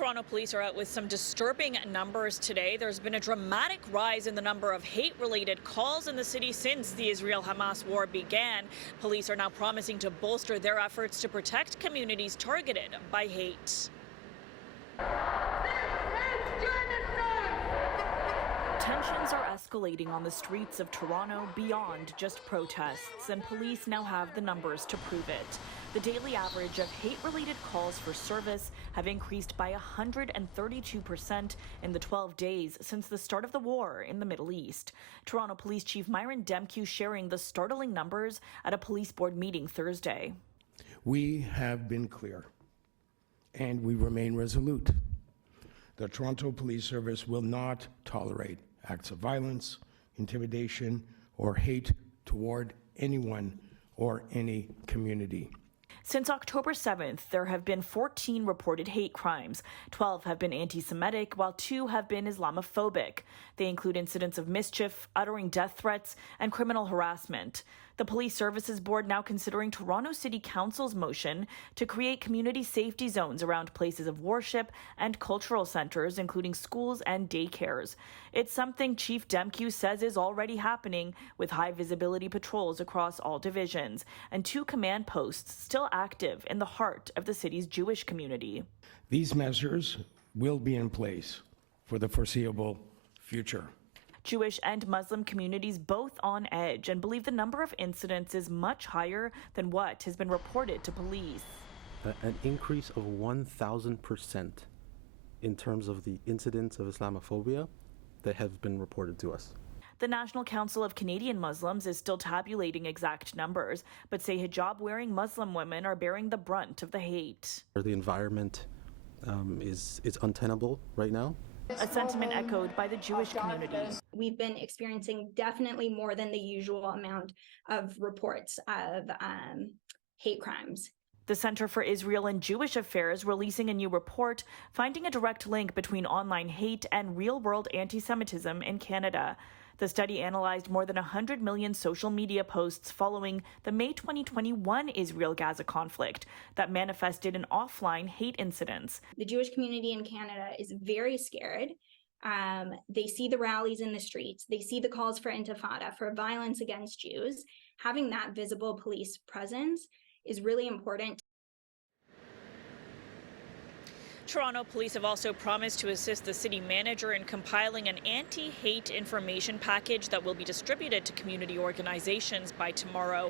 Toronto police are out with some disturbing numbers today. There's been a dramatic rise in the number of hate-related calls in the city since the Israel-Hamas war began. Police are now promising to bolster their efforts to protect communities targeted by hate. Tensions are escalating on the streets of Toronto beyond just protests, and police now have the numbers to prove it. The daily average of hate-related calls for service have increased by 132% in the 12 days since the start of the war in the Middle East. Toronto Police Chief Myron Demkiw sharing the startling numbers at a police board meeting Thursday. We have been clear, and we remain resolute. The Toronto Police Service will not tolerate acts of violence, intimidation, or hate toward anyone or any community. Since October 7th, there have been 14 reported hate crimes. 12 have been anti-Semitic, while 2 have been Islamophobic. They include incidents of mischief, uttering death threats, and criminal harassment. The Police Services Board now considering Toronto City Council's motion to create community safety zones around places of worship and cultural centres, including schools and daycares. It's something Chief Demkiw says is already happening, with high-visibility patrols across all divisions and 2 command posts still active in the heart of the city's Jewish community. These measures will be in place for the foreseeable future. Jewish and Muslim communities both on edge and believe the number of incidents is much higher than what has been reported to police. An increase of 1,000% in terms of the incidents of Islamophobia that have been reported to us. The National Council of Canadian Muslims is still tabulating exact numbers, but say hijab-wearing Muslim women are bearing the brunt of the hate. The environment is untenable right now. A sentiment echoed by the Jewish community. We've been experiencing definitely more than the usual amount of reports of hate crimes. The Center for Israel and Jewish Affairs releasing a new report finding a direct link between online hate and real-world anti-Semitism in Canada. The study analyzed more than 100 million social media posts following the May 2021 Israel-Gaza conflict that manifested in offline hate incidents. The Jewish community in Canada is very scared. They see the rallies in the streets. They see the calls for intifada, for violence against Jews. Having that visible police presence is really important. Toronto police have also promised to assist the city manager in compiling an anti-hate information package that will be distributed to community organizations by tomorrow.